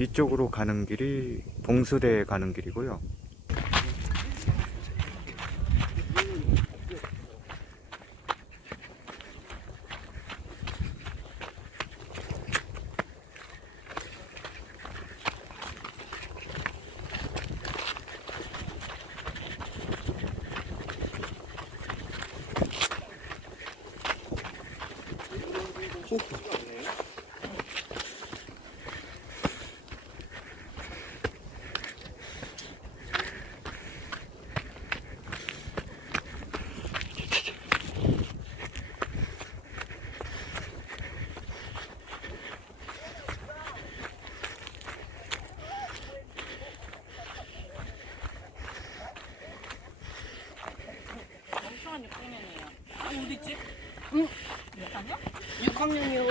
이쪽으로 가는 길이 봉수대에 가는 길이고요. 胖妞妞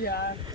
对啊。